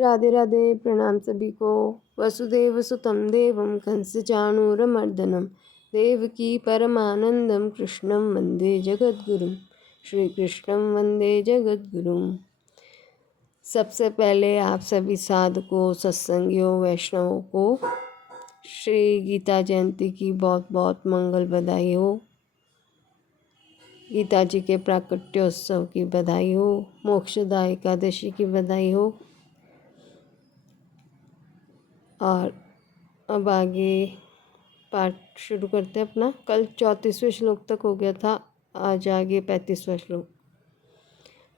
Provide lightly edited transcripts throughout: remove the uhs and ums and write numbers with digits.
राधे राधे। प्रणाम सभी को। वसुदेव सुतं देवं कंसचाणूरमर्दनं देवकी परमानंदं कृष्णं वंदे जगद्गुरुं। श्री कृष्णं वंदे जगद्गुरुं। सबसे पहले आप सभी साधकों, सत्संगियों, वैष्णवों को श्री गीता जयंती की बहुत बहुत मंगल बधाई हो। गीता जी के प्राकट्योत्सव की बधाई हो। मोक्षदा एकादशी की बधाई हो। और अब आगे पाठ शुरू करते हैं अपना। कल 34वें श्लोक तक हो गया था, आज आगे 35वां श्लोक।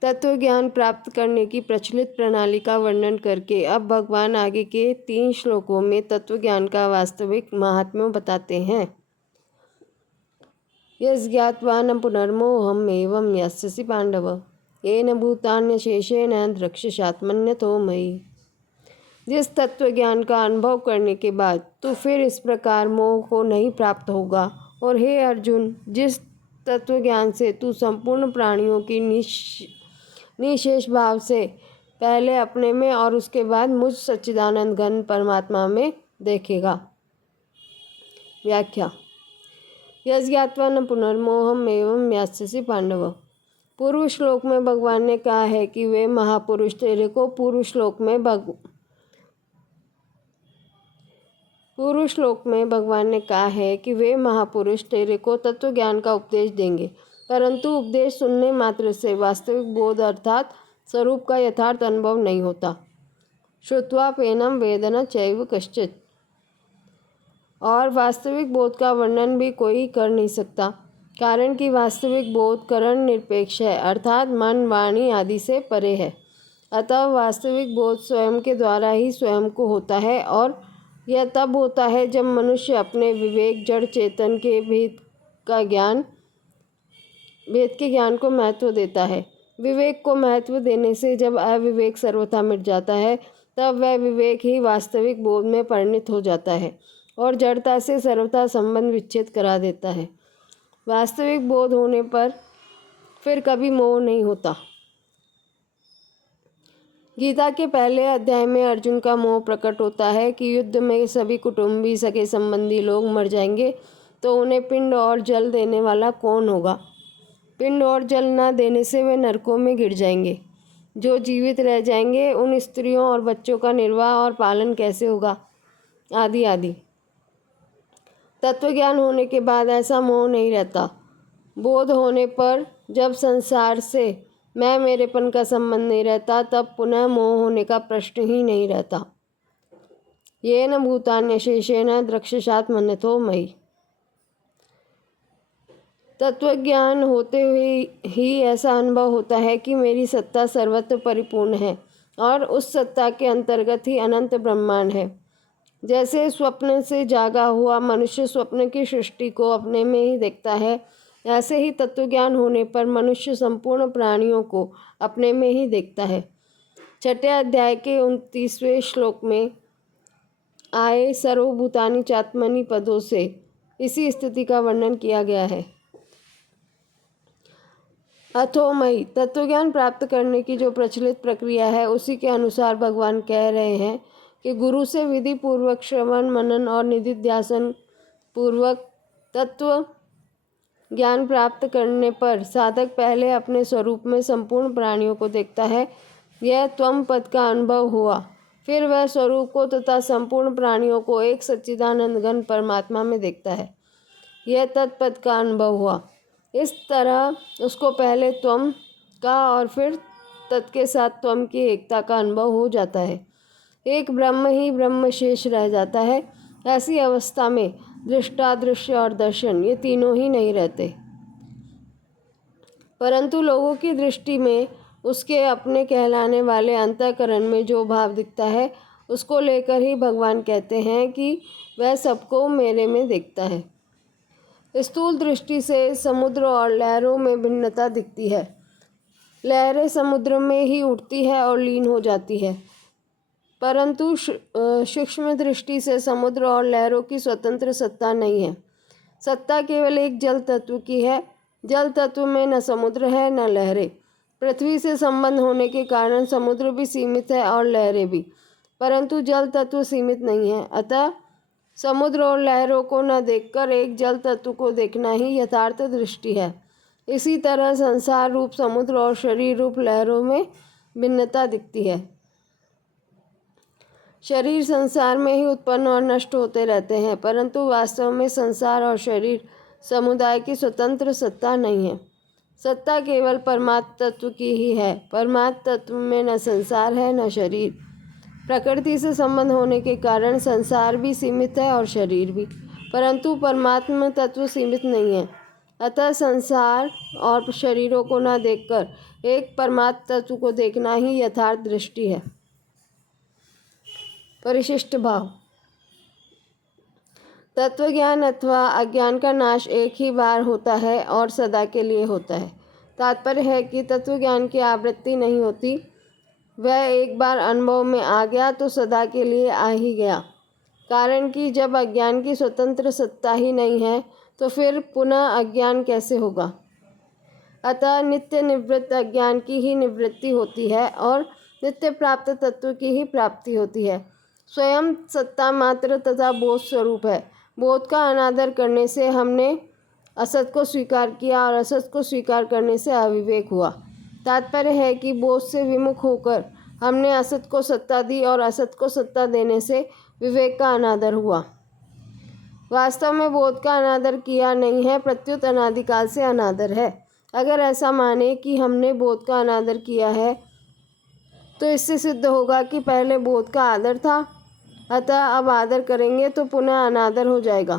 तत्व ज्ञान प्राप्त करने की प्रचलित प्रणाली का वर्णन करके अब भगवान आगे के 3 श्लोकों में तत्व ज्ञान का वास्तविक महात्म्य बताते हैं। यज्ञात्वा न पुनर्मोहम एवं यस्यसि पांडव येन भूतान्यशेषेण द्रक्ष्यात्मन्यतो मयि। जिस तत्व ज्ञान का अनुभव करने के बाद तो फिर इस प्रकार मोह को नहीं प्राप्त होगा। और हे अर्जुन, जिस तत्व ज्ञान से तू संपूर्ण प्राणियों की निशेष भाव से पहले अपने में और उसके बाद मुझ सच्चिदानंद घन परमात्मा में देखेगा। व्याख्या। यज्ञात्वा न पुनर्मोहम एवं यास्यसि पांडव। पूर्व श्लोक में भगवान ने कहा है कि वे महापुरुष तेरे को पूर्व श्लोक में भगवान ने कहा है कि वे महापुरुष तेरे को तत्व ज्ञान का उपदेश देंगे, परंतु उपदेश सुनने मात्र से वास्तविक बोध अर्थात स्वरूप का यथार्थ अनुभव नहीं होता। श्रुत्वा पेनम वेदन चैव कश्चित्। और वास्तविक बोध का वर्णन भी कोई कर नहीं सकता, कारण कि वास्तविक बोध करण निरपेक्ष है, अर्थात मन, वाणी आदि से परे है। अतः वास्तविक बोध स्वयं के द्वारा ही स्वयं को होता है, और यह तब होता है जब मनुष्य अपने विवेक जड़ चेतन के भेद के ज्ञान को महत्व देता है। विवेक को महत्व देने से जब अविवेक सर्वथा मिट जाता है, तब वह विवेक ही वास्तविक बोध में परिणत हो जाता है और जड़ता से सर्वथा संबंध विच्छेद करा देता है। वास्तविक बोध होने पर फिर कभी मोह नहीं होता। गीता के पहले अध्याय में अर्जुन का मोह प्रकट होता है कि युद्ध में सभी कुटुंबी, सगे संबंधी लोग मर जाएंगे तो उन्हें पिंड और जल देने वाला कौन होगा। पिंड और जल न देने से वे नरकों में गिर जाएंगे। जो जीवित रह जाएंगे उन स्त्रियों और बच्चों का निर्वाह और पालन कैसे होगा, आदि आदि। तत्वज्ञान होने के बाद ऐसा मोह नहीं रहता। बोध होने पर जब संसार से मैं मेरेपन का संबंध नहीं रहता, तब पुनः मोह होने का प्रश्न ही नहीं रहता। येन भूतान्यशेषेण द्रक्ष्यात्मन्यतो मयि। तत्वज्ञान होते हुए ही ऐसा अनुभव होता है कि मेरी सत्ता सर्वत्र परिपूर्ण है और उस सत्ता के अंतर्गत ही अनंत ब्रह्मांड है। जैसे स्वप्न से जागा हुआ मनुष्य स्वप्न की सृष्टि को अपने में ही देखता है, ऐसे ही तत्वज्ञान होने पर मनुष्य संपूर्ण प्राणियों को अपने में ही देखता है। 6ठे अध्याय के 29वें श्लोक में आए सर्वभूतानि चात्मनि पदों से इसी स्थिति का वर्णन किया गया है। अथोमयि। तत्वज्ञान प्राप्त करने की जो प्रचलित प्रक्रिया है उसी के अनुसार भगवान कह रहे हैं कि गुरु से विधि पूर्वक श्रवण, मनन और निधिध्यासन पूर्वक तत्व ज्ञान प्राप्त करने पर साधक पहले अपने स्वरूप में संपूर्ण प्राणियों को देखता है। यह त्वम पद का अनुभव हुआ। फिर वह स्वरूप को तथा संपूर्ण प्राणियों को एक सच्चिदानंद घन परमात्मा में देखता है। यह तत्पद का अनुभव हुआ। इस तरह उसको पहले त्वम का और फिर तत् के साथ त्वम की एकता का अनुभव हो जाता है। एक ब्रह्म ही ब्रह्म शेष रह जाता है। ऐसी अवस्था में दृष्टा, दृश्य और दर्शन ये तीनों ही नहीं रहते, परंतु लोगों की दृष्टि में उसके अपने कहलाने वाले अंतःकरण में जो भाव दिखता है उसको लेकर ही भगवान कहते हैं कि वह सबको मेरे में देखता है। स्थूल दृष्टि से समुद्र और लहरों में भिन्नता दिखती है। लहरें समुद्र में ही उठती है और लीन हो जाती है, परंतु सूक्ष्म दृष्टि से समुद्र और लहरों की स्वतंत्र सत्ता नहीं है। सत्ता केवल एक जल तत्व की है। जल तत्व में न समुद्र है न लहरें, पृथ्वी से संबंध होने के कारण समुद्र भी सीमित है और लहरें भी, परंतु जल तत्व सीमित नहीं है। अतः समुद्र और लहरों को न देखकर एक जल तत्व को देखना ही यथार्थ दृष्टि है। इसी तरह संसार रूप समुद्र और शरीर रूप लहरों में भिन्नता दिखती है। शरीर संसार में ही उत्पन्न और नष्ट होते रहते हैं, परंतु वास्तव में संसार और शरीर समुदाय की स्वतंत्र सत्ता नहीं है। सत्ता केवल परमात्म तत्व की ही है। परमात्म तत्व में न संसार है न शरीर। प्रकृति से संबंध होने के कारण संसार भी सीमित है और शरीर भी, परंतु परमात्म तत्व सीमित नहीं है। अतः संसार और शरीरों को न देखकर एक परमात्म तत्व को देखना ही यथार्थ दृष्टि है। परिशिष्ट भाव। तत्वज्ञान अथवा अज्ञान का नाश एक ही बार होता है और सदा के लिए होता है। तात्पर्य है कि तत्वज्ञान की आवृत्ति नहीं होती। वह एक बार अनुभव में आ गया तो सदा के लिए आ ही गया। कारण कि जब अज्ञान की स्वतंत्र सत्ता ही नहीं है तो फिर पुनः अज्ञान कैसे होगा। अतः नित्य निवृत्त अज्ञान की ही निवृत्ति होती है और नित्य प्राप्त तत्व की ही प्राप्ति होती है। स्वयं सत्ता मात्र तथा बोध स्वरूप है। बोध का अनादर करने से हमने असत को स्वीकार किया और असत को स्वीकार करने से अविवेक हुआ। तात्पर्य है कि बोध से विमुख होकर हमने असत को सत्ता दी और असत को सत्ता देने से विवेक का अनादर हुआ। वास्तव में बोध का अनादर किया नहीं है, प्रत्युत अनादिकाल से अनादर है। अगर ऐसा माने कि हमने बोध का अनादर किया है तो इससे सिद्ध होगा कि पहले बोध का आदर था, अतः अब आदर करेंगे तो पुनः अनादर हो जाएगा।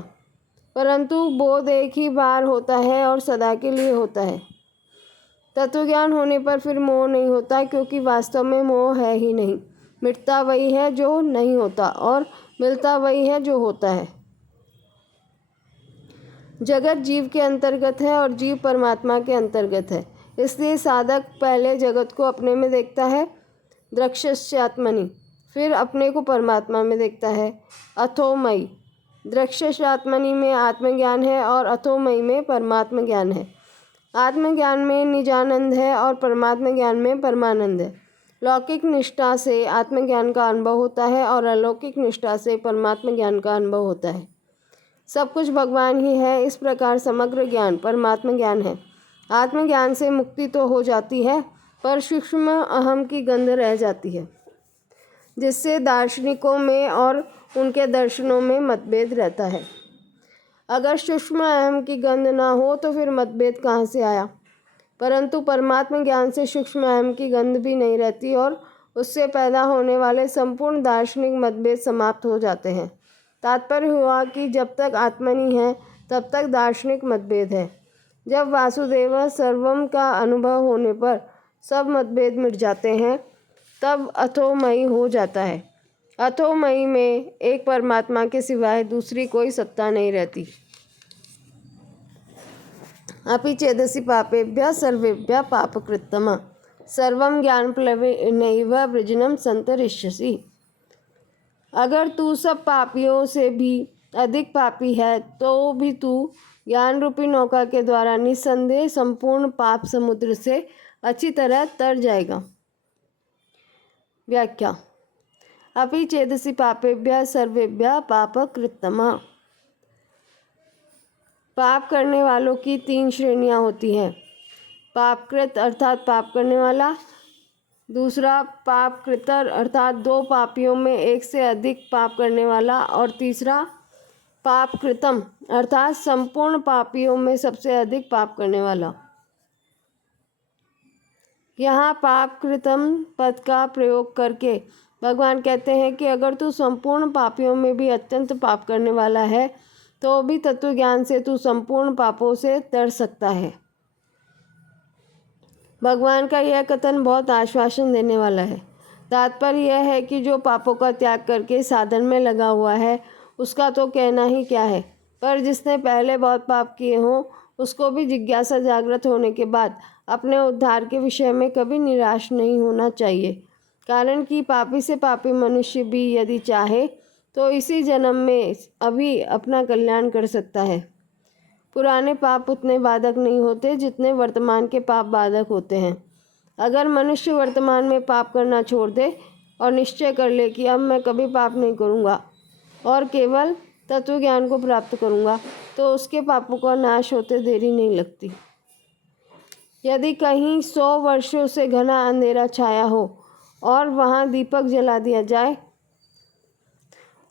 परंतु बोध एक ही बार होता है और सदा के लिए होता है। तत्वज्ञान होने पर फिर मोह नहीं होता, क्योंकि वास्तव में मोह है ही नहीं। मिटता वही है जो नहीं होता और मिलता वही है जो होता है। जगत जीव के अंतर्गत है और जीव परमात्मा के अंतर्गत है। इसलिए साधक पहले जगत को अपने में देखता है, द्रक्ष्यात्मनि, फिर अपने को परमात्मा में देखता है, अथोमयी। द्रक्ष्यात्मनि में आत्मज्ञान है और अथोमयी में परमात्म ज्ञान है। आत्मज्ञान में निजानंद है और परमात्म ज्ञान में परमानंद है। लौकिक निष्ठा से आत्मज्ञान का अनुभव होता है और अलौकिक निष्ठा से परमात्म ज्ञान का अनुभव होता है। सब कुछ भगवान ही है, इस प्रकार समग्र ज्ञान परमात्म ज्ञान है। आत्मज्ञान से मुक्ति तो हो जाती है, पर सूक्ष्म अहम की गंध रह जाती है, जिससे दार्शनिकों में और उनके दर्शनों में मतभेद रहता है। अगर सूक्ष्म अहम की गंध ना हो तो फिर मतभेद कहाँ से आया। परंतु परमात्म ज्ञान से सूक्ष्म अहम की गंध भी नहीं रहती और उससे पैदा होने वाले संपूर्ण दार्शनिक मतभेद समाप्त हो जाते हैं। तात्पर्य हुआ कि जब तक आत्मनि है तब तक दार्शनिक मतभेद है। जब वासुदेव सर्वम का अनुभव होने पर सब मतभेद मिट जाते हैं, तब अथोमयी हो जाता है। अथोमयी में एक परमात्मा के सिवाय दूसरी कोई सत्ता नहीं रहती। अपि चेदसि पापेभ्यः सर्वेभ्यः पापकृत्तम सर्वं ज्ञानप्लवेनैव वृजनं संतरिष्यसि। अगर तू सब पापियों से भी अधिक पापी है तो भी तू ज्ञान रूपी नौका के द्वारा निस्संदेह संपूर्ण पाप समुद्र से अच्छी तरह तर जाएगा। व्याख्या। अपि चेदसि पापेभ्यः सर्वेभ्यः पापकृत्तम। पाप करने वालों की 3 श्रेणियां होती हैं। पापकृत अर्थात पाप करने वाला, दूसरा पापकृतर अर्थात 2 पापियों में एक से अधिक पाप करने वाला, और तीसरा पापकृतम अर्थात संपूर्ण पापियों में सबसे अधिक पाप करने वाला। यहाँ पापकृतम पद का प्रयोग करके भगवान कहते हैं कि अगर तू संपूर्ण पापियों में भी अत्यंत पाप करने वाला है तो भी तत्वज्ञान से तू संपूर्ण पापों से तर सकता है। भगवान का यह कथन बहुत आश्वासन देने वाला है। तात्पर्य यह है कि जो पापों का त्याग करके साधन में लगा हुआ है उसका तो कहना ही क्या है, पर जिसने पहले बहुत पाप किए हों उसको भी जिज्ञासा जागृत होने के बाद अपने उद्धार के विषय में कभी निराश नहीं होना चाहिए। कारण कि पापी से पापी मनुष्य भी यदि चाहे तो इसी जन्म में अभी अपना कल्याण कर सकता है। पुराने पाप उतने बाधक नहीं होते जितने वर्तमान के पाप बाधक होते हैं। अगर मनुष्य वर्तमान में पाप करना छोड़ दे और निश्चय कर ले कि अब मैं कभी पाप नहीं करूँगा और केवल तत्व ज्ञान को प्राप्त करूँगा, तो उसके पापों का नाश होते देरी नहीं लगती। यदि कहीं 100 वर्षों से घना अंधेरा छाया हो और वहाँ दीपक जला दिया जाए,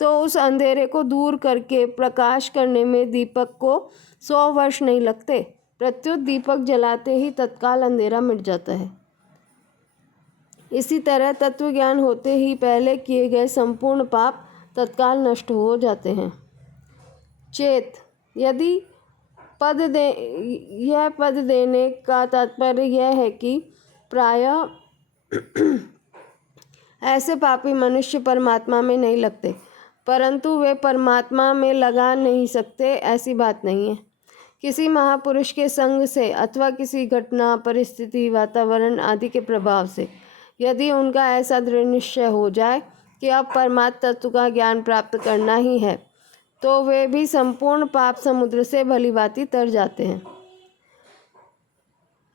तो उस अंधेरे को दूर करके प्रकाश करने में दीपक को 100 वर्ष नहीं लगते। प्रत्युत दीपक जलाते ही तत्काल अंधेरा मिट जाता है। इसी तरह तत्व ज्ञान होते ही पहले किए गए संपूर्ण पाप तत्काल नष्ट हो जाते हैं। चेत, यदि यह पद देने का तात्पर्य यह है कि प्रायः ऐसे पापी मनुष्य परमात्मा में नहीं लगते, परंतु वे परमात्मा में लगा नहीं सकते, ऐसी बात नहीं है। किसी महापुरुष के संग से अथवा किसी घटना, परिस्थिति, वातावरण आदि के प्रभाव से यदि उनका ऐसा दृढ़ निश्चय हो जाए कि अब परमात्म तत्व का ज्ञान प्राप्त करना ही है, तो वे भी संपूर्ण पाप समुद्र से भलीभांति तर जाते हैं।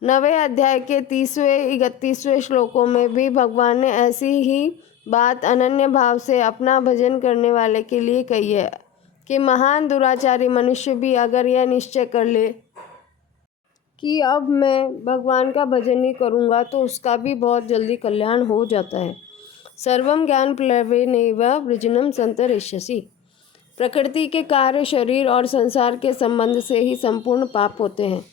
9वें अध्याय के 30वें 31वें श्लोकों में भी भगवान ने ऐसी ही बात अनन्य भाव से अपना भजन करने वाले के लिए कही है कि महान दुराचारी मनुष्य भी अगर यह निश्चय कर ले कि अब मैं भगवान का भजन ही करूँगा, तो उसका भी बहुत जल्दी कल्याण हो जाता है। सर्वम ज्ञान प्लवेनैव वृजनम संतरिष्यसि। प्रकृति के कार्य, शरीर और संसार के संबंध से ही संपूर्ण पाप होते हैं।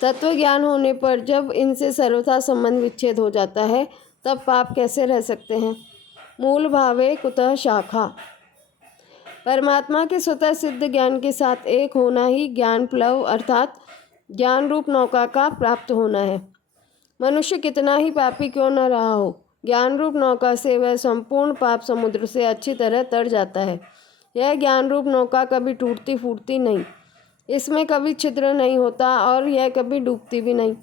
तत्व ज्ञान होने पर जब इनसे सर्वथा संबंध विच्छेद हो जाता है, तब पाप कैसे रह सकते हैं। मूल भावे कुतः शाखा। परमात्मा के स्वतः सिद्ध ज्ञान के साथ एक होना ही ज्ञान प्लव अर्थात ज्ञान रूप नौका का प्राप्त होना है। मनुष्य कितना ही पापी क्यों न रहा हो, ज्ञान रूप नौका से वह संपूर्ण पाप समुद्र से अच्छी तरह तर जाता है। यह ज्ञान रूप नौका कभी टूटती फूटती नहीं, इसमें कभी छिद्र नहीं होता और यह कभी डूबती भी नहीं।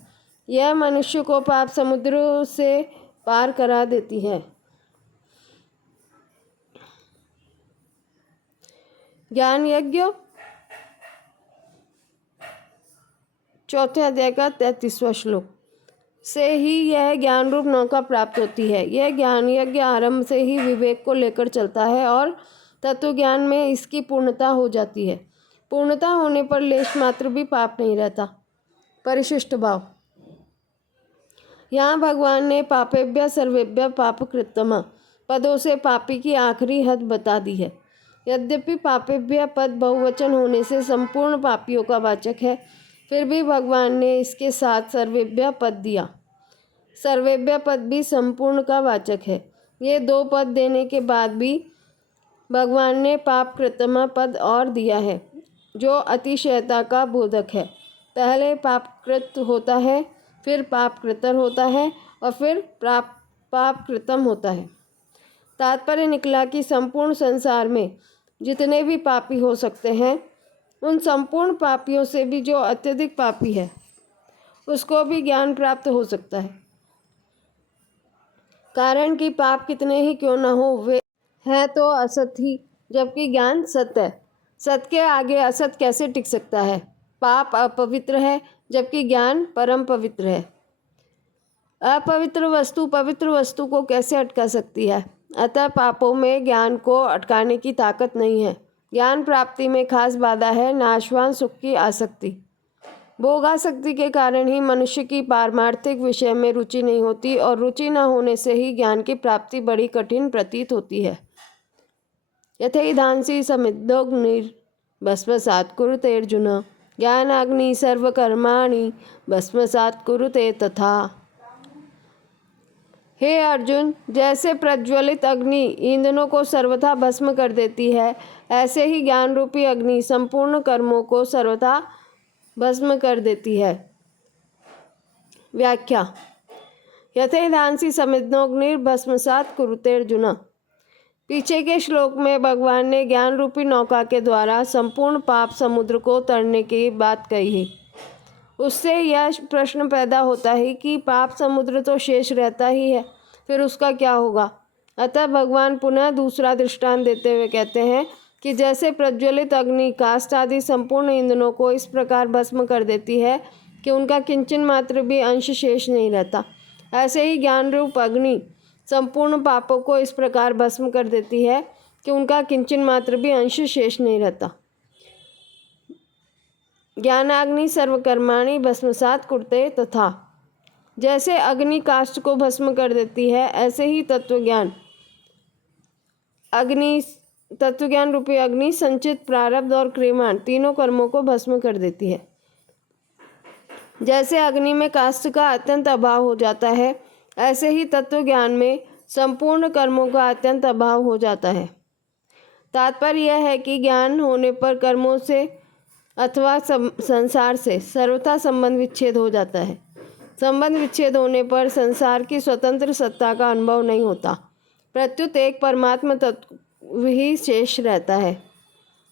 यह मनुष्य को पाप समुद्र से पार करा देती है। ज्ञान यज्ञ 4 अध्याय का 33वां श्लोक से ही यह ज्ञान रूप नौका प्राप्त होती है। यह ज्ञान यज्ञ आरंभ से ही विवेक को लेकर चलता है और तत्व ज्ञान में इसकी पूर्णता हो जाती है। पूर्णता होने पर लेश मात्र भी पाप नहीं रहता। परिशिष्ट भाव। यहाँ भगवान ने पापेभ्य सर्वेभ्य पापकृत्तम पदों से पापी की आखिरी हद बता दी है। यद्यपि पापेभ्य पद बहुवचन होने से संपूर्ण पापियों का वाचक है, फिर भी भगवान ने इसके साथ सर्वेभ्य पद दिया। सर्वेभ्य पद भी संपूर्ण का वाचक है। ये 2 पद देने के बाद भी भगवान ने पापकृतम पद और दिया है, जो अतिशयता का बोधक है। पहले पापकृत होता है, फिर पापकृतर होता है और फिर पापकृतम होता है। तात्पर्य निकला कि संपूर्ण संसार में जितने भी पापी हो सकते हैं, उन संपूर्ण पापियों से भी जो अत्यधिक पापी है, उसको भी ज्ञान प्राप्त हो सकता है। कारण कि पाप कितने ही क्यों न हो, वे है तो असत ही, जबकि ज्ञान सत्य है। सत्य के आगे असत कैसे टिक सकता है। पाप अपवित्र है, जबकि ज्ञान परम पवित्र है। अपवित्र वस्तु पवित्र वस्तु को कैसे अटका सकती है। अतः पापों में ज्ञान को अटकाने की ताकत नहीं है। ज्ञान प्राप्ति में खास बाधा है नाशवान सुख की आसक्ति। भोगासक्ति के कारण ही मनुष्य की पारमार्थिक विषय में रुचि नहीं होती और रुचि न होने से ही ज्ञान की प्राप्ति बड़ी कठिन प्रतीत होती है। यथैधांसि समिद्धोऽग्निर्भस्मसात् कुरुते अर्जुन, ज्ञानाग्नि सर्वकर्माणि भस्मसात् कुरुते तथा। हे अर्जुन, जैसे प्रज्वलित अग्नि ईंधनों को सर्वथा भस्म कर देती है, ऐसे ही ज्ञान रूपी अग्नि संपूर्ण कर्मों को सर्वथा भस्म कर देती है। व्याख्या। यथैधांसि समिद्धोऽग्निर्भस्मसात् कुरुते अर्जुन। पीछे के श्लोक में भगवान ने ज्ञान रूपी नौका के द्वारा संपूर्ण पाप समुद्र को तरने की बात कही है। उससे यह प्रश्न पैदा होता है कि पाप समुद्र तो शेष रहता ही है, फिर उसका क्या होगा। अतः भगवान पुनः दूसरा दृष्टांत देते हुए कहते हैं कि जैसे प्रज्वलित अग्नि काष्ठ आदि संपूर्ण ईंधनों को इस प्रकार भस्म कर देती है कि उनका किंचन मात्र भी अंश शेष नहीं रहता। ऐसे ही ज्ञान रूप अग्नि संपूर्ण पापों को इस प्रकार भस्म कर देती है कि उनका किंचन मात्र भी अंश शेष नहीं रहता। ज्ञानाग्नि सर्वकर्माणि भस्मसात् कुरुते तथा। जैसे अग्नि काष्ठ को भस्म कर देती है, ऐसे ही तत्वज्ञान रूपी अग्नि संचित प्रारब्ध और क्रियमाण तीनों कर्मों को भस्म कर देती है। जैसे अग्नि में काष्ठ का अत्यंत अभाव हो जाता है, ऐसे ही तत्वज्ञान में संपूर्ण कर्मों का अत्यंत अभाव हो जाता है। तात्पर्य यह है कि ज्ञान होने पर कर्मों से अथवा संसार से सर्वथा संबंध विच्छेद हो जाता है। संबंध विच्छेद होने पर संसार की स्वतंत्र सत्ता का अनुभव नहीं होता, प्रत्युत एक परमात्मा तत्व ही शेष रहता है।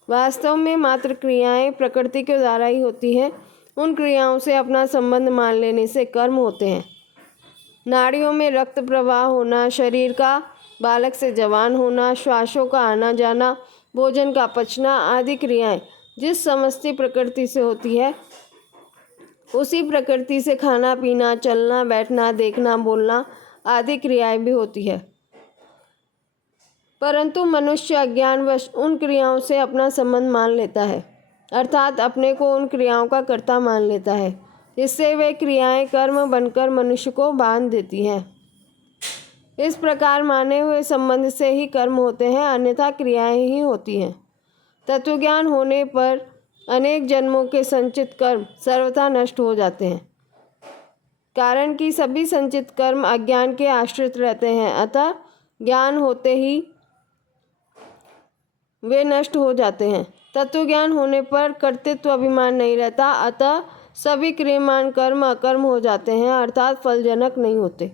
वास्तव में मात्र क्रियाएं प्रकृति के द्वारा ही होती हैं। उन क्रियाओं से अपना संबंध मान लेने से कर्म होते हैं। नाड़ियों में रक्त प्रवाह होना, शरीर का बालक से जवान होना, श्वासों का आना जाना, भोजन का पचना आदि क्रियाएं जिस समष्टि प्रकृति से होती है, उसी प्रकृति से खाना पीना, चलना बैठना, देखना बोलना आदि क्रियाएं भी होती है। परंतु मनुष्य अज्ञानवश उन क्रियाओं से अपना संबंध मान लेता है, अर्थात अपने को उन क्रियाओं का कर्ता मान लेता है। इससे वे क्रियाएं कर्म बनकर मनुष्य को बांध देती हैं। इस प्रकार माने हुए संबंध से ही कर्म होते हैं, अन्यथा क्रियाएं ही होती हैं। तत्वज्ञान होने पर अनेक जन्मों के संचित कर्म सर्वथा नष्ट हो जाते हैं, कारण कि सभी संचित कर्म अज्ञान के आश्रित रहते हैं। अतः ज्ञान होते ही वे नष्ट हो जाते हैं। तत्वज्ञान होने पर कर्तृत्व अभिमान नहीं रहता, अतः सभी क्रियमाण कर्म अकर्म हो जाते हैं, अर्थात फलजनक नहीं होते।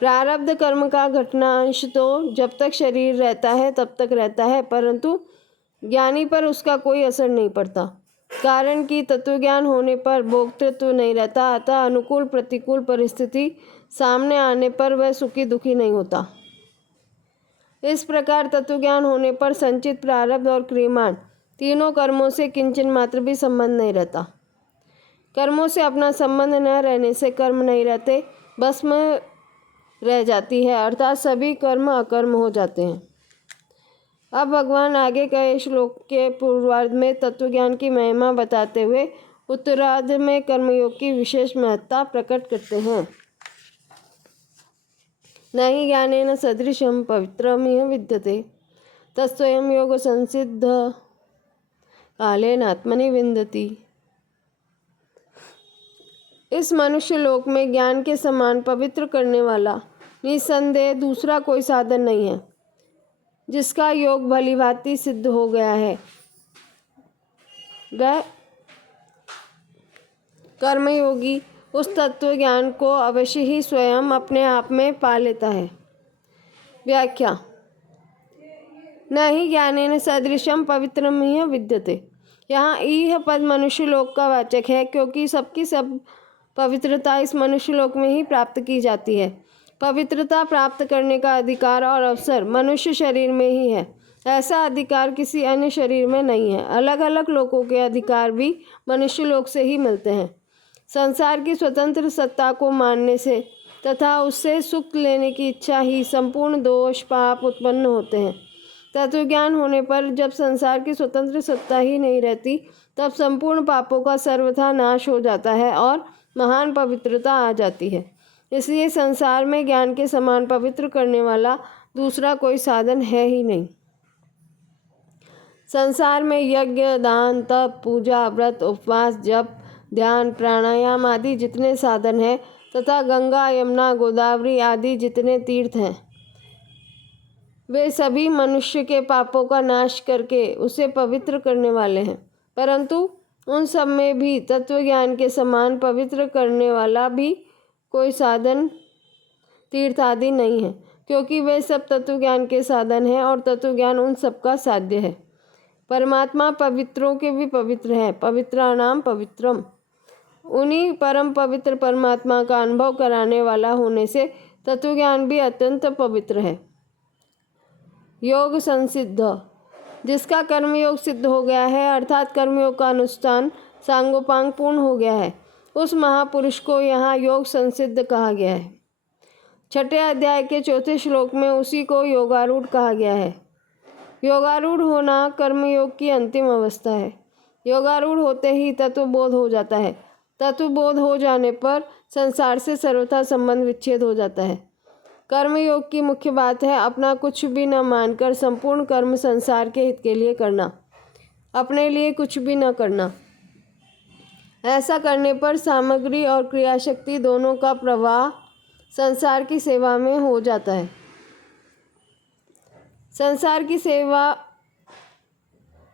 प्रारब्ध कर्म का घटना अंश तो जब तक शरीर रहता है तब तक रहता है, परंतु ज्ञानी पर उसका कोई असर नहीं पड़ता, कारण कि तत्वज्ञान होने पर भोक्तृत्व नहीं रहता। अतः अनुकूल प्रतिकूल परिस्थिति सामने आने पर वह सुखी दुखी नहीं होता। इस प्रकार तत्वज्ञान होने पर संचित प्रारब्ध और क्रियमाण तीनों कर्मों से किंचन मात्र भी संबंध नहीं रहता। कर्मों से अपना संबंध न रहने से कर्म नहीं रहते, भस्म रह जाती है, अर्थात सभी कर्म अकर्म हो जाते हैं। अब भगवान आगे कहे श्लोक के पूर्वार्ध में तत्वज्ञान की महिमा बताते हुए उत्तरार्ध में कर्मयोग की विशेष महत्ता प्रकट करते हैं। न हि ज्ञानेन सदृशं पवित्रमिह विद्यते तत्स्वयं योग संसिद्ध कालेन आत्मनि विन्दति। इस मनुष्य लोक में ज्ञान के समान पवित्र करने वाला निसंदेह दूसरा कोई साधन नहीं है, जिसका योग भलीभांति सिद्ध हो गया है। वह कर्मयोगी उस तत्व ज्ञान को अवश्य ही स्वयं अपने आप में पा लेता है। व्याख्या। न ही ज्ञानेन सदृशम पवित्रमिह विद्यते। यहाँ ईह पद मनुष्य लोक का वाचक है, क्योंकि सबकी सब पवित्रता इस मनुष्य लोक में ही प्राप्त की जाती है। पवित्रता प्राप्त करने का अधिकार और अवसर मनुष्य शरीर में ही है, ऐसा अधिकार किसी अन्य शरीर में नहीं है। अलग अलग लोकों के अधिकार भी मनुष्य लोक से ही मिलते हैं। संसार की स्वतंत्र सत्ता को मानने से तथा उससे सुख लेने की इच्छा ही संपूर्ण दोष पाप उत्पन्न होते हैं। तत्वज्ञान होने पर जब संसार की स्वतंत्र सत्ता ही नहीं रहती, तब संपूर्ण पापों का सर्वथा नाश हो जाता है और महान पवित्रता आ जाती है। इसलिए संसार में ज्ञान के समान पवित्र करने वाला दूसरा कोई साधन है ही नहीं। संसार में यज्ञ दान तप पूजा व्रत उपवास जप ध्यान प्राणायाम आदि जितने साधन हैं तथा गंगा यमुना गोदावरी आदि जितने तीर्थ हैं, वे सभी मनुष्य के पापों का नाश करके उसे पवित्र करने वाले हैं। परंतु उन सब में भी तत्वज्ञान के समान पवित्र करने वाला भी कोई साधन तीर्थ आदि नहीं है, क्योंकि वे सब तत्वज्ञान के साधन हैं और तत्वज्ञान उन सब का साध्य है। परमात्मा पवित्रों के भी पवित्र है, पवित्राणाम पवित्रम। उन्हीं परम पवित्र परमात्मा का अनुभव कराने वाला होने से तत्वज्ञान भी अत्यंत पवित्र है। योग संसिद्ध। जिसका कर्मयोग सिद्ध हो गया है, अर्थात कर्मयोग का अनुष्ठान सांगोपांग पूर्ण हो गया है, उस महापुरुष को यहाँ योग संसिद्ध कहा गया है। 6ठे अध्याय के 4थे श्लोक में उसी को योगारूढ़ कहा गया है। योगारूढ़ होना कर्मयोग की अंतिम अवस्था है। योगारूढ़ होते ही तत्वबोध हो जाता है। तत्वबोध हो जाने पर संसार से सर्वथा संबंध विच्छेद हो जाता है। कर्मयोग की मुख्य बात है अपना कुछ भी न मानकर संपूर्ण कर्म संसार के हित के लिए करना, अपने लिए कुछ भी न करना। ऐसा करने पर सामग्री और क्रियाशक्ति दोनों का प्रवाह संसार की सेवा में हो जाता है। संसार की सेवा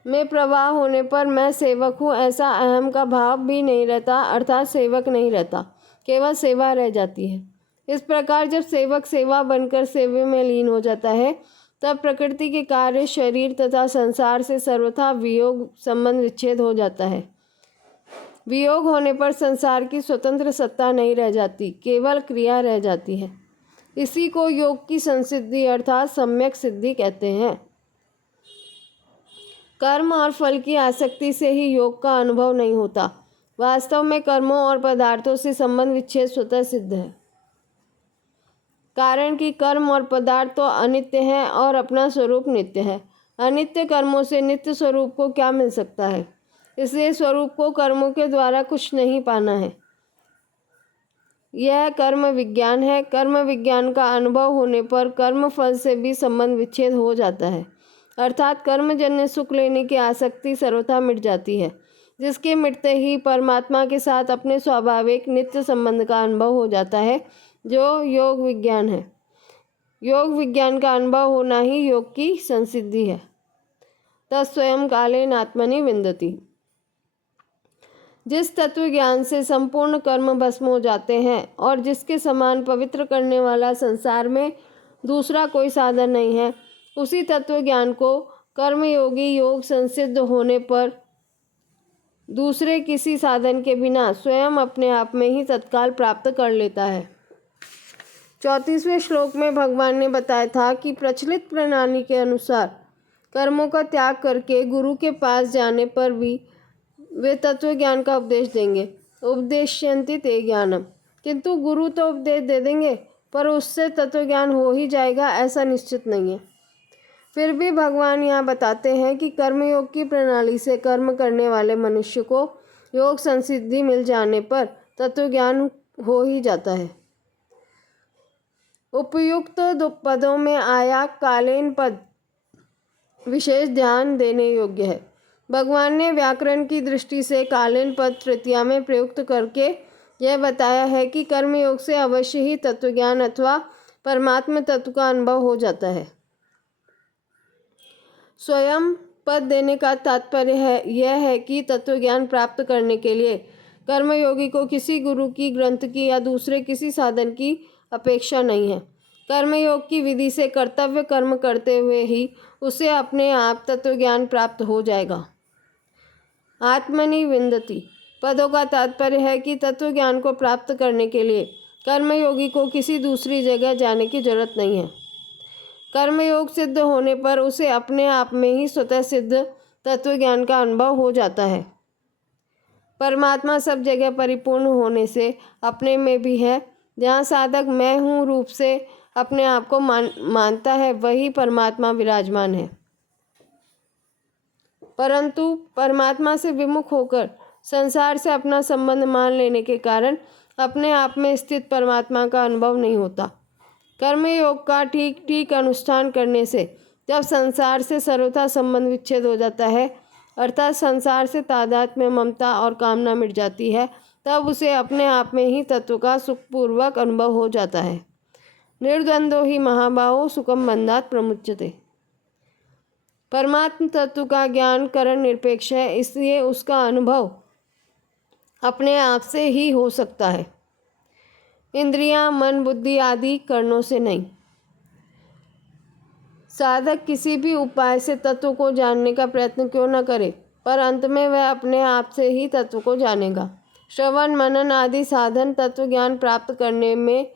में प्रवाह होने पर मैं सेवक हूँ ऐसा अहम का भाव भी नहीं रहता, अर्थात सेवक नहीं रहता, केवल सेवा रह जाती है। इस प्रकार जब सेवक सेवा बनकर सेवे में लीन हो जाता है तब प्रकृति के कार्य, शरीर तथा संसार से सर्वथा वियोग संबंध विच्छेद हो जाता है। वियोग होने पर संसार की स्वतंत्र सत्ता नहीं रह जाती, केवल क्रिया रह जाती है। इसी को योग की संसिद्धि अर्थात सम्यक सिद्धि कहते हैं। कर्म और फल की आसक्ति से ही योग का अनुभव नहीं होता। वास्तव में कर्मों और पदार्थों से संबंध विच्छेद स्वतः सिद्ध है, कारण कि कर्म और पदार्थ तो अनित्य हैं और अपना स्वरूप नित्य है। अनित्य कर्मों से नित्य स्वरूप को क्या मिल सकता है? इसलिए स्वरूप को कर्मों के द्वारा कुछ नहीं पाना है। यह कर्म विज्ञान है। कर्म विज्ञान का अनुभव होने पर कर्म फल से भी संबंध विच्छेद हो जाता है, अर्थात कर्मजन्य सुख लेने की आसक्ति सर्वथा मिट जाती है, जिसके मिटते ही परमात्मा के साथ अपने स्वाभाविक नित्य संबंध का अनुभव हो जाता है, जो योग विज्ञान है। योग विज्ञान का अनुभव होना ही योग की संसिद्धि है। तत्स्वयं कालेन आत्मनि विन्दति। जिस तत्व ज्ञान से संपूर्ण कर्म भस्म हो जाते हैं और जिसके समान पवित्र करने वाला संसार में दूसरा कोई साधन नहीं है, उसी तत्व ज्ञान को कर्मयोगी योग संसिद्ध होने पर दूसरे किसी साधन के बिना स्वयं अपने आप में ही तत्काल प्राप्त कर लेता है। 34वें श्लोक में भगवान ने बताया था कि प्रचलित प्रणाली के अनुसार कर्मों का त्याग करके गुरु के पास जाने पर भी वे तत्व ज्ञान का उपदेश देंगे। उपदेश्यन्ति ते ज्ञानम, किंतु गुरु तो उपदेश दे देंगे पर उससे तत्व ज्ञान हो ही जाएगा ऐसा निश्चित नहीं है। फिर भी भगवान यहाँ बताते हैं कि कर्मयोग की प्रणाली से कर्म करने वाले मनुष्य को योग संसिद्धि मिल जाने पर तत्व ज्ञान हो ही जाता है। उपयुक्त पदों में आया कालेन पद विशेष ध्यान देने योग्य है। भगवान ने व्याकरण की दृष्टि से कालीन पद तृतीया में प्रयुक्त करके यह बताया है कि कर्मयोग से अवश्य ही तत्वज्ञान अथवा परमात्म तत्व का अनुभव हो जाता है। स्वयं पद देने का तात्पर्य यह है कि तत्वज्ञान प्राप्त करने के लिए कर्मयोगी को किसी गुरु की, ग्रंथ की या दूसरे किसी साधन की अपेक्षा नहीं है। कर्मयोग की विधि से कर्तव्य कर्म करते हुए ही उसे अपने आप तत्वज्ञान प्राप्त हो जाएगा। आत्मनि विन्दति पदों का तात्पर्य है कि तत्व ज्ञान को प्राप्त करने के लिए कर्मयोगी को किसी दूसरी जगह जाने की जरूरत नहीं है। कर्मयोग सिद्ध होने पर उसे अपने आप में ही स्वतः सिद्ध तत्व ज्ञान का अनुभव हो जाता है। परमात्मा सब जगह परिपूर्ण होने से अपने में भी है। जहाँ साधक मैं हूँ रूप से अपने आप को मानता है, वही परमात्मा विराजमान है। परंतु परमात्मा से विमुख होकर संसार से अपना संबंध मान लेने के कारण अपने आप में स्थित परमात्मा का अनुभव नहीं होता। कर्मयोग का ठीक ठीक अनुष्ठान करने से जब संसार से सर्वथा संबंध विच्छेद हो जाता है, अर्थात संसार से तादात्म्य, ममता और कामना मिट जाती है, तब उसे अपने आप में ही तत्व का सुखपूर्वक अनुभव हो जाता है। निर्द्वंद्वो ही महाबाहो सुखम बंधात प्रमुच्यते। परमात्म तत्व का ज्ञान करण निरपेक्ष है, इसलिए उसका अनुभव अपने आप से ही हो सकता है, इंद्रियां, मन, बुद्धि आदि कारणों से नहीं। साधक किसी भी उपाय से तत्व को जानने का प्रयत्न क्यों न करे, पर अंत में वह अपने आप से ही तत्व को जानेगा। श्रवण, मनन आदि साधन तत्व ज्ञान प्राप्त करने में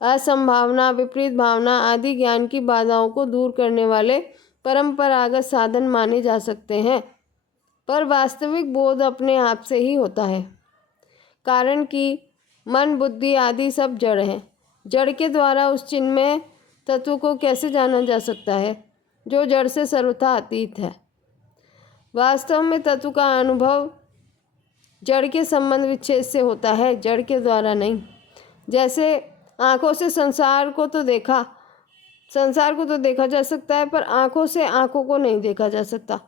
असंभावना, विपरीत भावना आदि ज्ञान की बाधाओं को दूर करने वाले परंपरागत साधन माने जा सकते हैं, पर वास्तविक बोध अपने आप से ही होता है। कारण कि मन बुद्धि आदि सब जड़ हैं। जड़ के द्वारा उस चिन्मय तत्व को कैसे जाना जा सकता है जो जड़ से सर्वथा अतीत है। वास्तव में तत्व का अनुभव जड़ के संबंध विच्छेद से होता है, जड़ के द्वारा नहीं। जैसे आँखों से संसार को तो देखा जा सकता है, पर आँखों से आँखों को नहीं देखा जा सकता।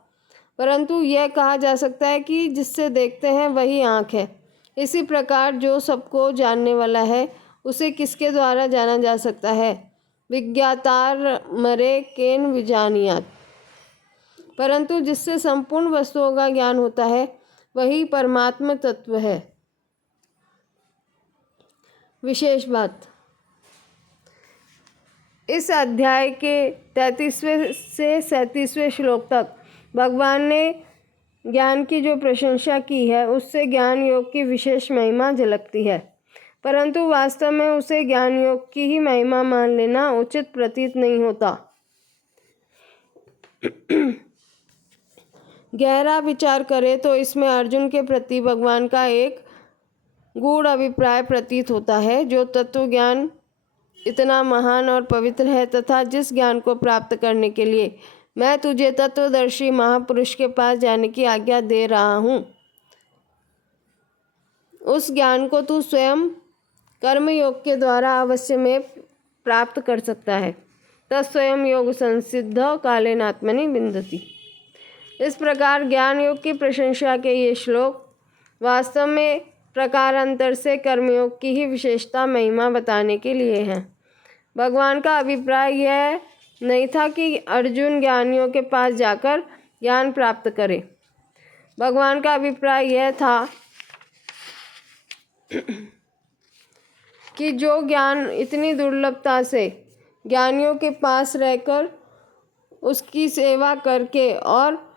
परंतु यह कहा जा सकता है कि जिससे देखते हैं वही आँख है। इसी प्रकार जो सबको जानने वाला है उसे किसके द्वारा जाना जा सकता है? विज्ञातार मरे केन विजानियात। परंतु जिससे संपूर्ण वस्तुओं का ज्ञान होता है वही परमात्म तत्व है। विशेष बात, इस अध्याय के 33वें से 37वें श्लोक तक भगवान ने ज्ञान की जो प्रशंसा की है उससे ज्ञान योग की विशेष महिमा झलकती है, परंतु वास्तव में उसे ज्ञान योग की ही महिमा मान लेना उचित प्रतीत नहीं होता। गहरा विचार करें तो इसमें अर्जुन के प्रति भगवान का एक गूढ़ अभिप्राय प्रतीत होता है। जो तत्व ज्ञान इतना महान और पवित्र है तथा जिस ज्ञान को प्राप्त करने के लिए मैं तुझे तत्वदर्शी महापुरुष के पास जाने की आज्ञा दे रहा हूँ, उस ज्ञान को तू स्वयं कर्मयोग के द्वारा अवश्य में प्राप्त कर सकता है। तत्स्वयं योग संसिद्ध कालेनात्मनि विन्दति। इस प्रकार ज्ञान योग की प्रशंसा के ये श्लोक वास्तव में प्रकारांतर से कर्मयोग की ही विशेषता महिमा बताने के लिए हैं। भगवान का अभिप्राय यह नहीं था कि अर्जुन ज्ञानियों के पास जाकर ज्ञान प्राप्त करे। भगवान का अभिप्राय यह था कि जो ज्ञान इतनी दुर्लभता से ज्ञानियों के पास रहकर उसकी सेवा करके और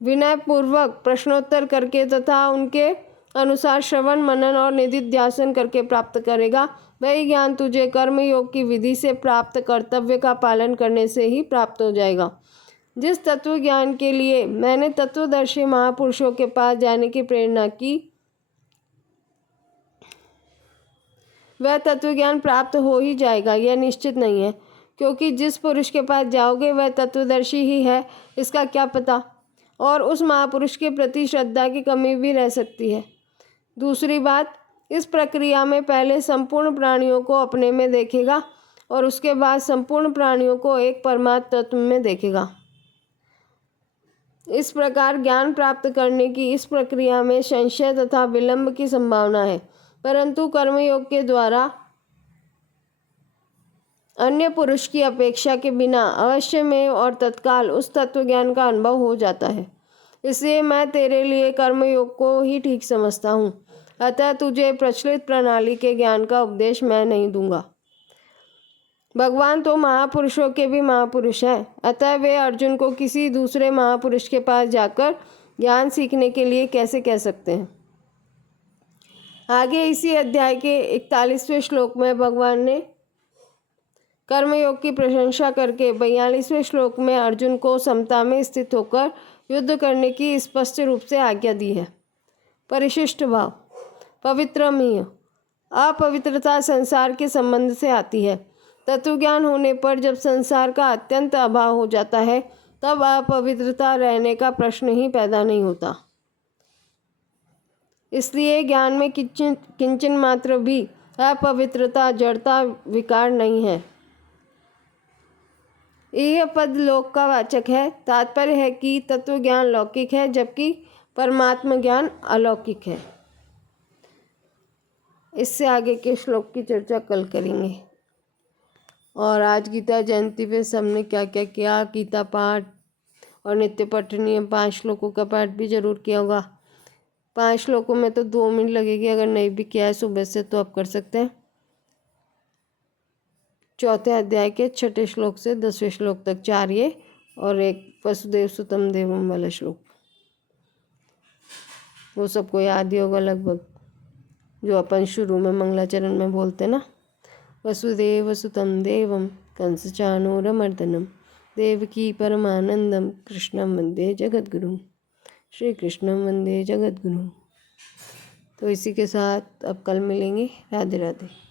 विनयपूर्वक प्रश्नोत्तर करके तथा उनके अनुसार श्रवण मनन और निधिध्यासन करके प्राप्त करेगा, वही ज्ञान तुझे कर्मयोग की विधि से प्राप्त कर्तव्य का पालन करने से ही प्राप्त हो जाएगा। जिस तत्व ज्ञान के लिए मैंने तत्वदर्शी महापुरुषों के पास जाने की प्रेरणा की वह तत्व ज्ञान प्राप्त हो ही जाएगा, यह निश्चित नहीं है, क्योंकि जिस पुरुष के पास जाओगे वह तत्वदर्शी ही है इसका क्या पता, और उस महापुरुष के प्रति श्रद्धा की कमी भी रह सकती है। दूसरी बात, इस प्रक्रिया में पहले संपूर्ण प्राणियों को अपने में देखेगा और उसके बाद संपूर्ण प्राणियों को एक परमात्म तत्व में देखेगा। इस प्रकार ज्ञान प्राप्त करने की इस प्रक्रिया में संशय तथा विलंब की संभावना है, परंतु कर्मयोग के द्वारा अन्य पुरुष की अपेक्षा के बिना अवश्य में और तत्काल उस तत्व ज्ञान का अनुभव हो जाता है। इसलिए मैं तेरे लिए कर्मयोग को ही ठीक समझता हूँ, अतः तुझे प्रचलित प्रणाली के ज्ञान का उपदेश मैं नहीं दूंगा। भगवान तो महापुरुषों के भी महापुरुष हैं, अतः वे अर्जुन को किसी दूसरे महापुरुष के पास जाकर ज्ञान सीखने के लिए कैसे कह सकते हैं। आगे इसी अध्याय के 41वें श्लोक में भगवान ने कर्मयोग की प्रशंसा करके 42वें श्लोक में अर्जुन को समता में स्थित होकर युद्ध करने की स्पष्ट रूप से आज्ञा दी है। परिशिष्ट भाव, पवित्रमीय। अपवित्रता संसार के संबंध से आती है। तत्वज्ञान होने पर जब संसार का अत्यंत अभाव हो जाता है तब अपवित्रता रहने का प्रश्न ही पैदा नहीं होता। इसलिए ज्ञान में किंचन मात्र भी अपवित्रता जड़ता विकार नहीं है। यह पद लोक का वाचक है। तात्पर्य है कि तत्व ज्ञान लौकिक है जबकि परमात्म ज्ञान अलौकिक है। इससे आगे के श्लोक की चर्चा कल करेंगे। और आज गीता जयंती पे सबने क्या क्या किया, गीता पाठ और नित्य पठनीय 5 श्लोकों का पाठ भी जरूर किया होगा। 5 श्लोकों में तो 2 मिनट लगेगी, अगर नहीं भी किया है सुबह से तो आप कर सकते हैं। 4थे अध्याय के 6ठे श्लोक से 10वें श्लोक तक 4 ये और एक वसुदेव सुतम देवम वाला श्लोक, वो सबको याद ही होगा लगभग, जो अपन शुरू में मंगलाचरण में बोलते ना, वसुदेव सुतम देवम कंसचानूरमर्दनम देवकी परमानंदम कृष्णं वंदे जगद्गुरुं। श्री कृष्णं वंदे जगद्गुरुं। तो इसी के साथ अब कल मिलेंगे। राधे राधे।